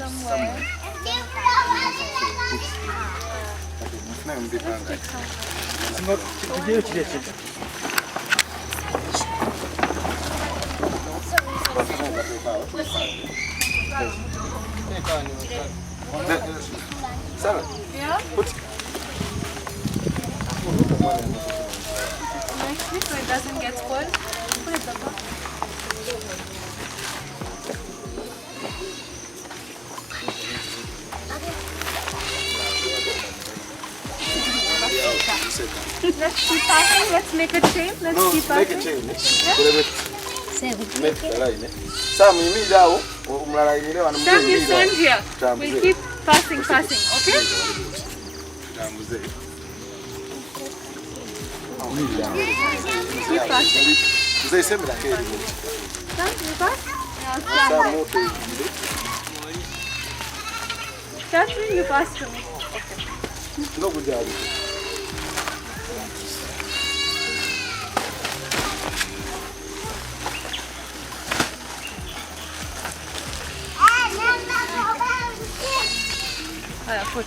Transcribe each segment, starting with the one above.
somewhere. Sarah? Yeah? Put Nicely so it doesn't get spoiled. Put it above. Let's keep passing. Let's make a chain. Let's keep passing. Make a chain. Sam, you mean now? Sam, you stand here. We'll keep passing, okay? Keep passing. Sam, you pass? Catherine, you pass to me. No good job. Put.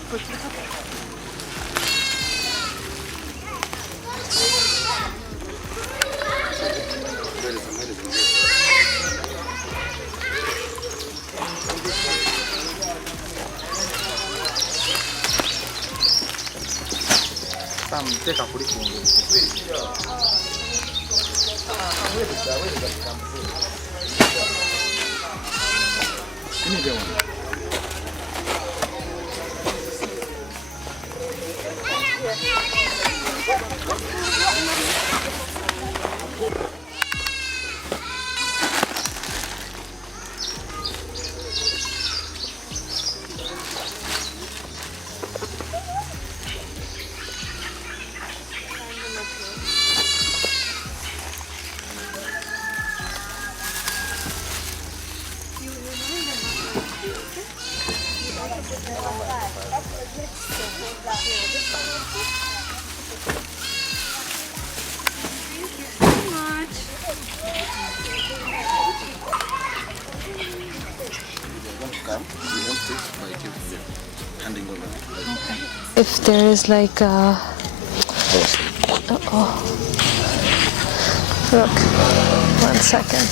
Sam, take a put it If there is like a... Look, 1 second.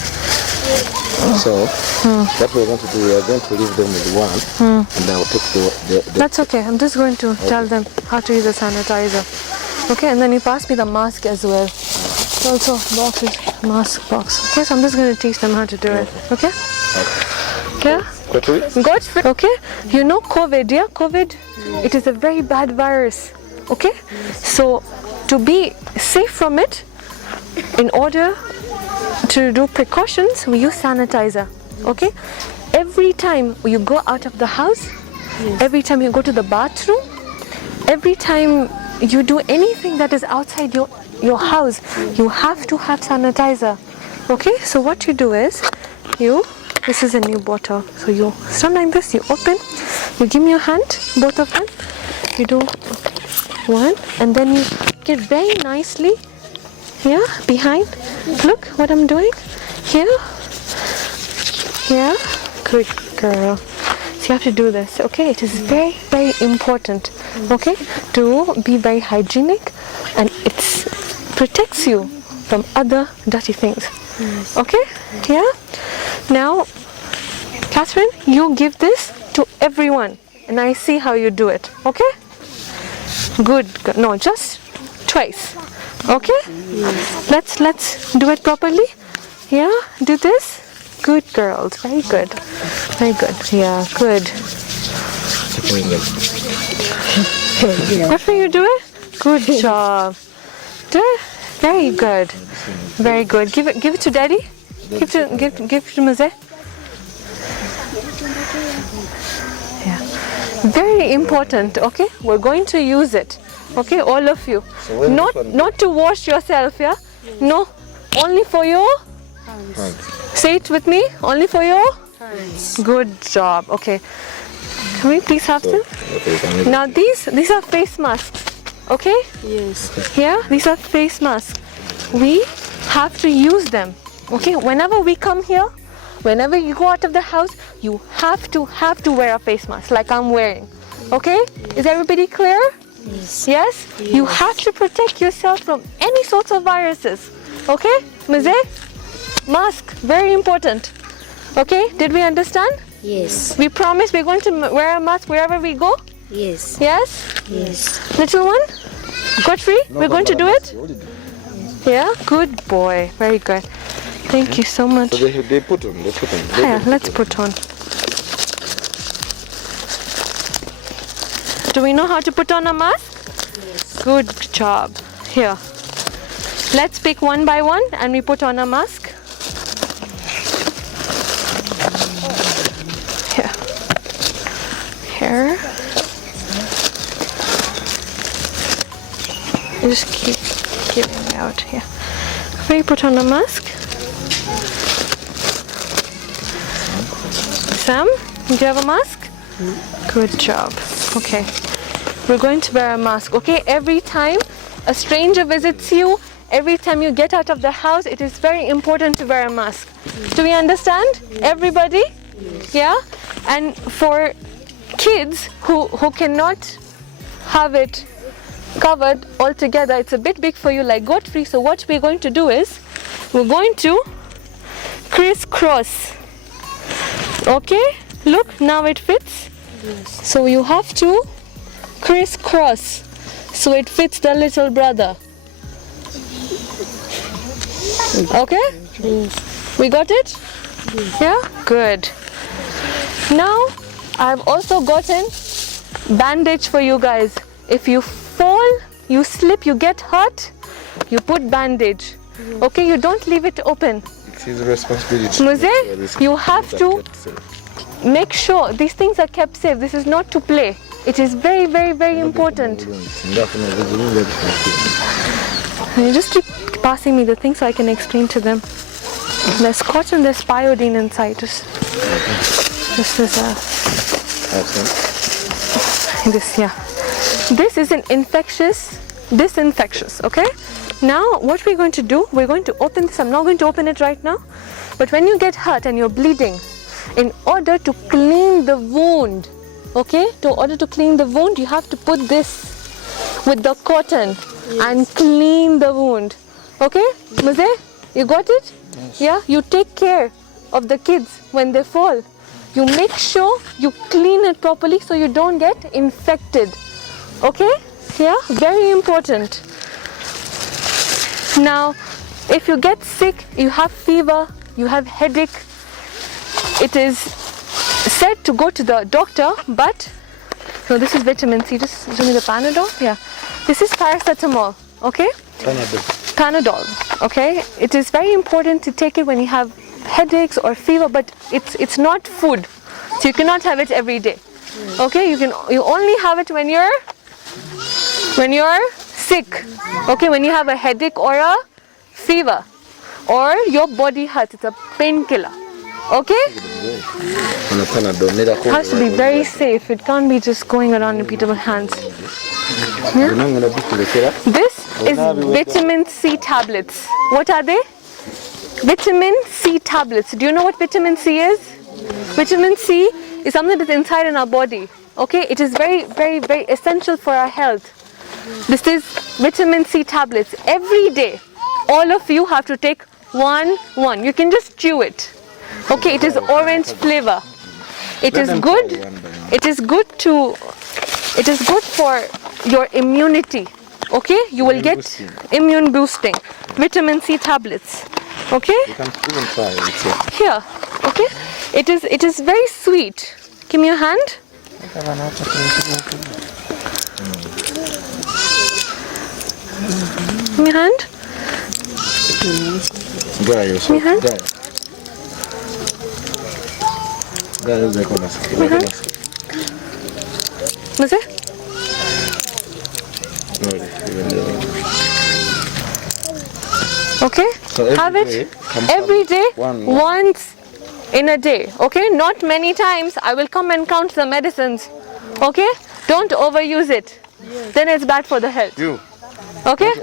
So, what we're going to do, we are going to leave them with one, and I will take the That's okay. I'm just going to tell them how to use the sanitizer. Okay, and then you pass me the mask as well. Also, box is mask box. Okay, so I'm just going to teach them how to do it. Okay? Yeah? Good. Okay? You know COVID, yeah? COVID, it is a very bad virus. Okay? So, to be safe from it, in order to do precautions, we use sanitizer. Okay? Every time you go out of the house, every time you go to the bathroom, every time you do anything that is outside your house, you have to have sanitizer. Okay? So what you do is, this is a new bottle. So you stand like this, you open, you give me your hand, both of them. You do one, and then you get very nicely here, behind. Look what I'm doing. Here. Good girl. So you have to do this, okay? It is very, very important, okay? To be very hygienic, and it protects you from other dirty things. Okay? Yeah? Now, Catherine, you give this to everyone, and I see how you do it, okay? Good. No, just twice. Okay? Let's do it properly. Yeah? Do this. Good girls. Very good. Very good. Yeah, good. After you do it? Good job. Do it. Very good. Very good. Give it to Daddy. Give it to Mose. Yeah. Very important, okay? We're going to use it. Okay, all of you. So not to wash yourself, yeah? No. Only for your hands. Say it with me. Only for your hands. Good job. Okay. Can we please have them? Okay, now these are face masks. Okay? Yes. Yeah, these are face masks. We have to use them. Okay, whenever we come here, whenever you go out of the house, you have to wear a face mask like I'm wearing. Okay? Is everybody clear? Yes. Yes? You have to protect yourself from any sorts of viruses. Okay? Mize? Mask, very important. Okay? Did we understand? Yes. We promise we're going to wear a mask wherever we go? Yes. Yes? Yes. Little one? Godfrey, we're going to do it? Yeah? Good boy. Very good. Thank you so much. So they put on. Yeah, let's put on. Do we know how to put on a mask? Yes. Good job. Here. Let's pick one by one and we put on a mask. Here. Here. Just keep giving it out here. We put on a mask. Sam, do you have a mask? Good job. Okay. We're going to wear a mask, okay? Every time a stranger visits you, every time you get out of the house, it is very important to wear a mask. Do we understand? Everybody? Yeah? And for kids who cannot have it covered altogether, it's a bit big for you like Godfrey, so what we're going to do is we're going to crisscross. Okay? Look, now it fits. Yes. So you have to crisscross so it fits the little brother. Okay? Yes. We got it? Yeah? Good. Now I've also gotten bandage for you guys. If you fall, you slip, you get hurt, you put bandage. Okay? You don't leave it open. It's his responsibility. Muze, you have to make sure these things are kept safe. This is not to play. It is very, very, very important. You just keep passing me the things so I can explain to them. There's cotton, there's iodine inside. This is this, yeah. This is an disinfectious, okay? Now what we're going to do, we're going to open this. I'm not going to open it right now. But when you get hurt and you're bleeding, in order to clean the wound, okay? In order to clean the wound, you have to put this with the cotton and clean the wound. Okay? Muze, you got it? Yes. Yeah? You take care of the kids when they fall. You make sure you clean it properly so you don't get infected. Okay? Yeah? Very important. Now, if you get sick, you have fever, you have headache, it is said to go to the doctor, but no, this is vitamin C. Just show me the Panadol. Yeah, this is paracetamol. Okay. Panadol. Okay. It is very important to take it when you have headaches or fever, but it's not food, so you cannot have it every day. Okay. You only have it when you're sick. Okay. When you have a headache or a fever, or your body hurts. It's a painkiller. Okay? It has to be very safe. It can't be just going around in people's hands. Yeah? This is vitamin C tablets. What are they? Vitamin C tablets. Do you know what vitamin C is? Vitamin C is something that's inside in our body. Okay? It is very, very, very essential for our health. This is vitamin C tablets. Every day, all of you have to take one. You can just chew it. Okay, it is orange flavor. It is good. It is good for your immunity. Okay, you will get immune boosting. Vitamin C tablets. Okay. You can even try it. Here. Okay. It is very sweet. Give me your hand. Give me your hand. Give me your hand. What's it? Okay, so have it every day, once in a day. Okay, not many times. I will come and count the medicines. Okay, don't overuse it. Yes. Then it's bad for the health. Okay,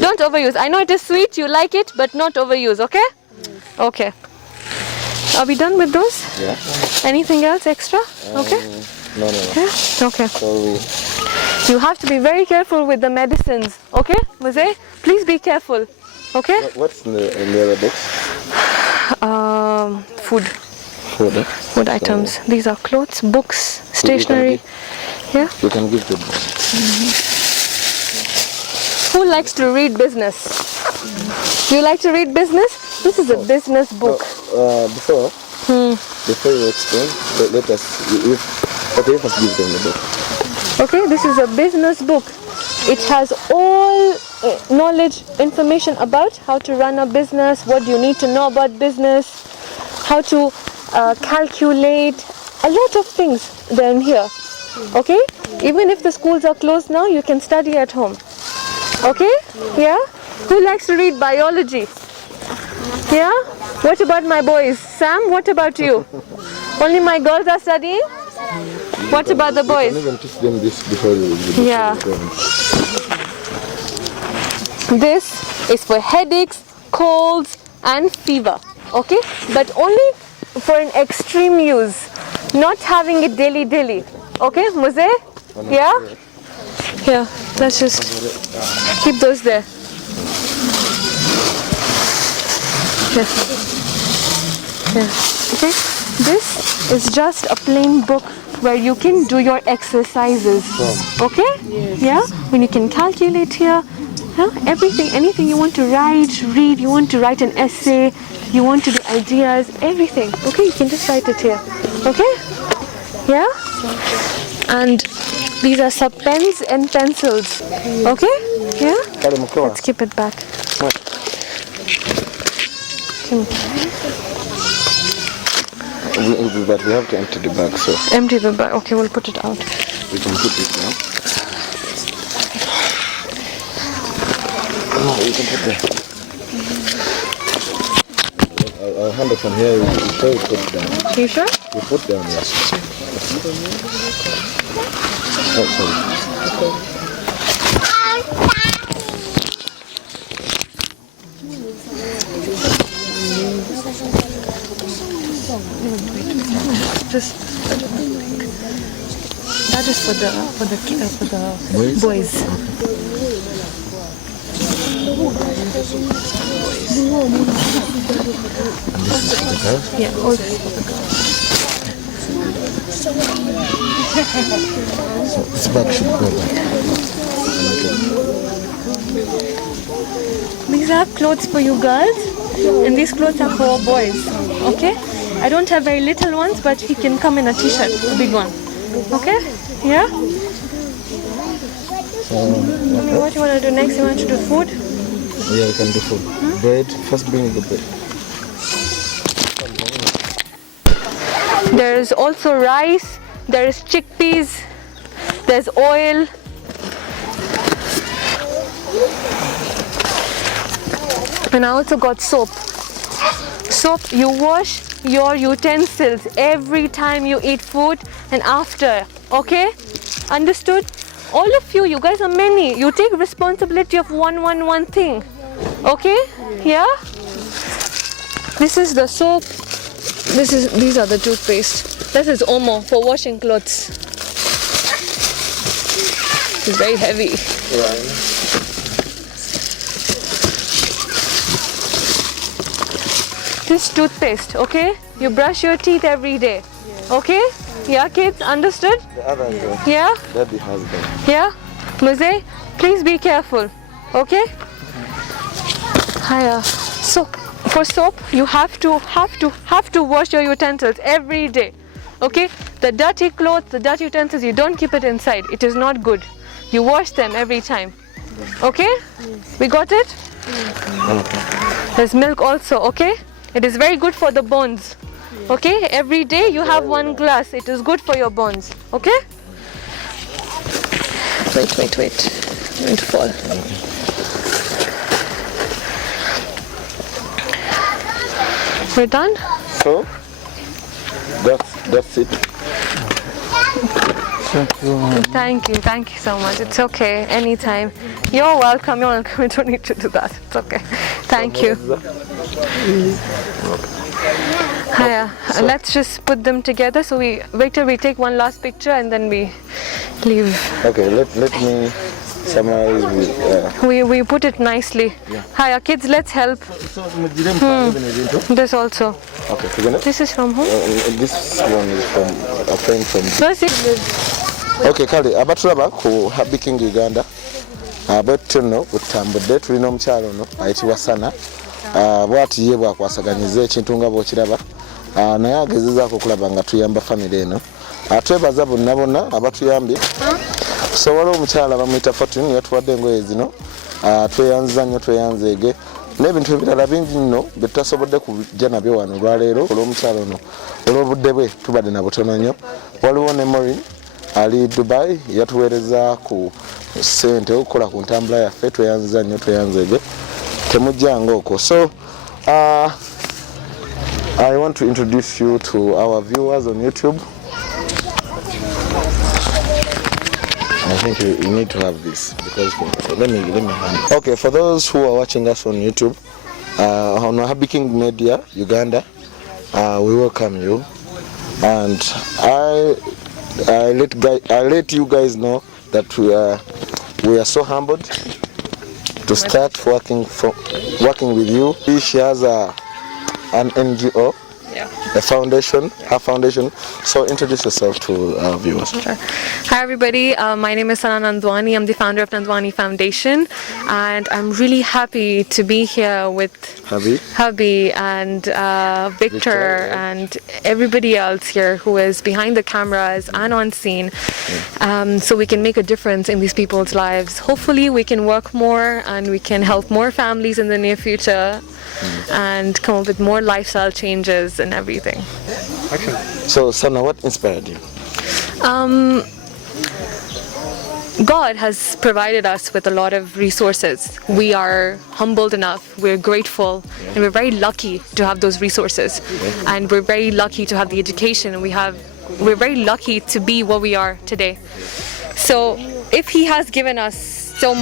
don't overuse. I know it is sweet, you like it, but not overuse. Okay. Yes. Okay. Are we done with those? Yeah. Anything else extra? Okay. No. Yeah? Okay. So You have to be very careful with the medicines. Okay, Mose? Please be careful. Okay? what's in the other box? Food. Food. Food items. These are clothes, books, stationery. Yeah. You can give the book. Who likes to read business? Do you like to read business? This is a business book. Before you explain, let us. Okay, let's give them the book. Okay, this is a business book. It has all knowledge, information about how to run a business, what you need to know about business, how to calculate, a lot of things they're in here. Okay? Even if the schools are closed now, you can study at home. Okay? Yeah? Who likes to read biology? Yeah? What about my boys? Sam, what about you? Only my girls are studying? What about the boys? You can even teach them this before you Yeah. This is for headaches, colds and fever. Okay? But only for an extreme use. Not having it daily. Okay, Mose? Yeah? Yeah, let's just keep those there. Yeah. Okay? This is just a plain book where you can do your exercises. Okay? Yeah? When you can calculate here. Yeah? Everything, anything you want to write, read, you want to write an essay, you want to do ideas, everything. Okay? You can just write it here. Okay? Yeah? And these are sub pens and pencils. Okay? Yeah? Let's keep it back. But we have to empty the bag, so. Empty the bag. Okay, we'll put it out. We can put it now. No, you can put there. I'll hand it from here. You put down. You sure? You put down, yes. Oh, sorry. That is for the boys. Yeah, all this for the girls. So this bag should go back. These are clothes for you girls, and these clothes are for boys. Okay? I don't have very little ones, but he can come in a t-shirt, a big one. Okay? Yeah? What you want to do next? You want to do food? Yeah, we can do food. Bread. First bring the bread. There's also rice, there's chickpeas, there's oil. And I also got soap. Soap, you wash your utensils every time you eat food and after. Okay? Understood? All of you guys are many. You take responsibility of one thing. Okay? Yeah? This is the soap. These are the toothpaste. This is Omo for washing clothes. It's very heavy. This toothpaste, okay? You brush your teeth every day. Okay? Yeah, kids, understood? The other girl. Yeah? Daddy has them. Yeah? Mose, please be careful. Okay? Hiya. So, for soap, you have to wash your utensils every day. Okay? The dirty clothes, the dirty utensils, you don't keep it inside. It is not good. You wash them every time. Okay? We got it? There's milk also, okay? It is very good for the bones. Okay? Every day you have 1 glass. It is good for your bones. Okay? Wait. I'm going to fall. We're done? So, that's it. Thank you so much. It's okay, anytime. You're welcome. We don't need to do that. It's okay. Thank you. Hiya. So- Let's just put them together. So Victor, we take one last picture and then we leave. Okay, let me summarize with... We put it nicely. Hiya, kids, let's help. This also. Okay, together? This is from who? This one is from a friend from... Okay, kale abatulaba ku Happy King Uganda. Bwetyo nno butambudde tulina omukyalo ono ayitibwa Sana. Bwati ye bwakwasaganyiza ekintu nga bw'okiraba. Naye agezezaako okulaba nga tuyamba famire eno. Twebaza bonna bonna abatuyambye. So waliwo omukyala bamuyita Fortune yatuwadde engoye zino. Tweyanziza nnyo tweyanzeege. N'ebintu ebirala bingi nno bye tutasobodde kujja nabyo wano olwaleero olw'omukyalo ono olw'obudde bwe tubadde na butono nnyo. Waliwo ne Maureen ali Dubai yatuweereza ku ssente okukola ku ntambula yaffe tweyanziza nnyo tweyanzeege temujjanga okwo. So I want to introduce you to our viewers on YouTube. I think you need to have this because let me hand. Okay, for those who are watching us on YouTube, on Happy King Media Uganda, we welcome you, and I let you guys know that we are so humbled to start working with you. She has an NGO. Yeah. A foundation, her foundation. So introduce yourself to our viewers. Sure. Hi everybody, my name is Nandwani. I'm the founder of Nandwani Foundation, and I'm really happy to be here with Hubby and Victor and everybody else here who is behind the cameras and on scene, so we can make a difference in these people's lives. Hopefully we can work more and we can help more families in the near future and come up with more lifestyle changes and everything. So Sana, what inspired you? God has provided us with a lot of resources. We are humbled enough, we're grateful, and we're very lucky to have those resources. And we're very lucky to have the education, and we're very lucky to be what we are today. So if He has given us so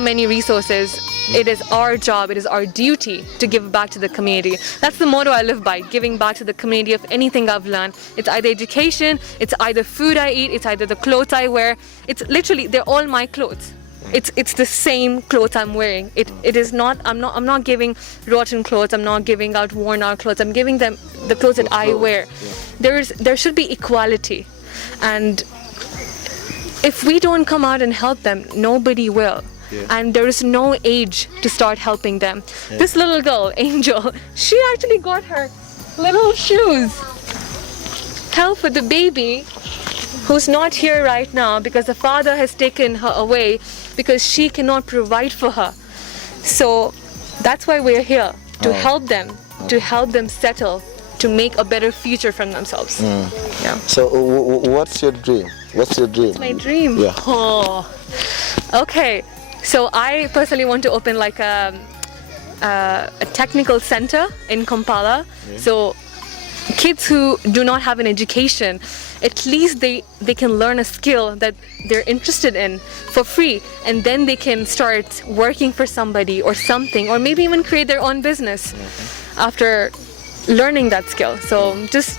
many resources, it is our job, it is our duty to give back to the community. That's the motto I live by, giving back to the community of anything I've learned. It's either education, it's either food I eat, it's either the clothes I wear. It's literally, they're all my clothes. It's the same clothes I'm wearing. It is not, I'm not giving rotten clothes, I'm not giving out worn out clothes, I'm giving them the clothes that I wear. There should be equality. And if we don't come out and help them, nobody will. And there is no age to start helping them. This little girl, Angel, she actually got her little shoes. Help for the baby who's not here right now because the father has taken her away because she cannot provide for her. So that's why we're here, to help them, to help them settle, to make a better future for themselves. Yeah. So what's your dream? What's your dream? My dream? Yeah. Oh, okay. So I personally want to open like a technical center in Kampala. So kids who do not have an education, at least they can learn a skill that they're interested in for free, and then they can start working for somebody or something, or maybe even create their own business after learning that skill. So just,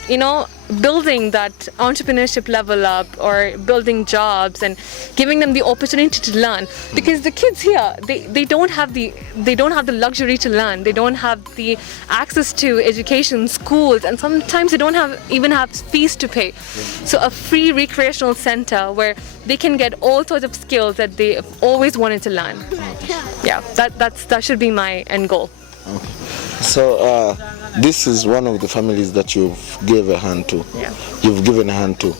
building that entrepreneurship level up, or building jobs and giving them the opportunity to learn, because the kids here, they don't have the luxury to learn. They don't have the access to education, schools, and sometimes they don't even have fees to pay. So a free recreational center where they can get all sorts of skills that they always wanted to learn. Yeah, that should be my end goal. Okay. So this is one of the families that you've given a hand to. Yeah. You've given a hand to.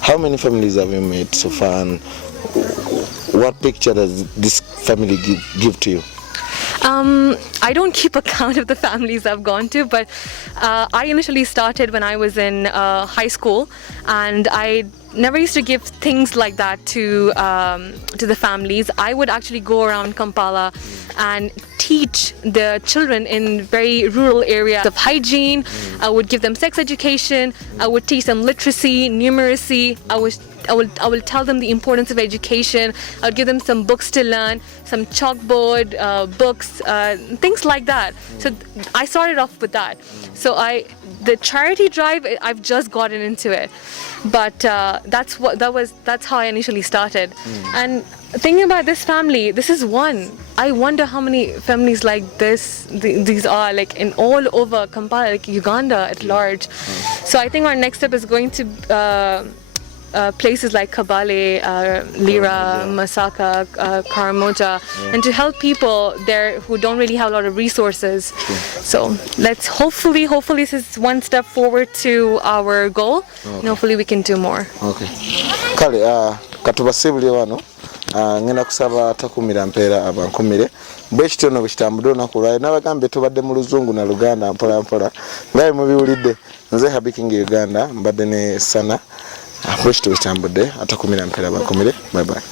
How many families have you made so far, and what picture does this family give to you? I don't keep account of the families I've gone to, but I initially started when I was in high school, and I never used to give things like that to the families. I would actually go around Kampala and teach the children in very rural areas of hygiene. I would give them sex education. I would teach them literacy, numeracy. I will tell them the importance of education. I would give them some books to learn, some chalkboard, books, things like that. So I started off with that. So the charity drive, I've just gotten into it, but that's how I initially started. And thinking about this family, this is one. I wonder how many families like this these are, like in all over Kampala, like Uganda at large. So I think our next step is going to places like Kabale, Lira, Masaka, Karamoja, and to help people there who don't really have a lot of resources. So let's hopefully this is one step forward to our goal, and hopefully we can do more. Okay. Kale, katubasibuli wano, ngena kusaba takumira mpera abankumire. Bwekitono bwekitambudde nakulwaye nabagambe tubadde mu Luzungu na Luganda mpola ngaye mubiwulidde nze habiking Uganda mbadde ne sana. Bwekitono bwekitambudde atakumira mpera abankumire. Bye bye.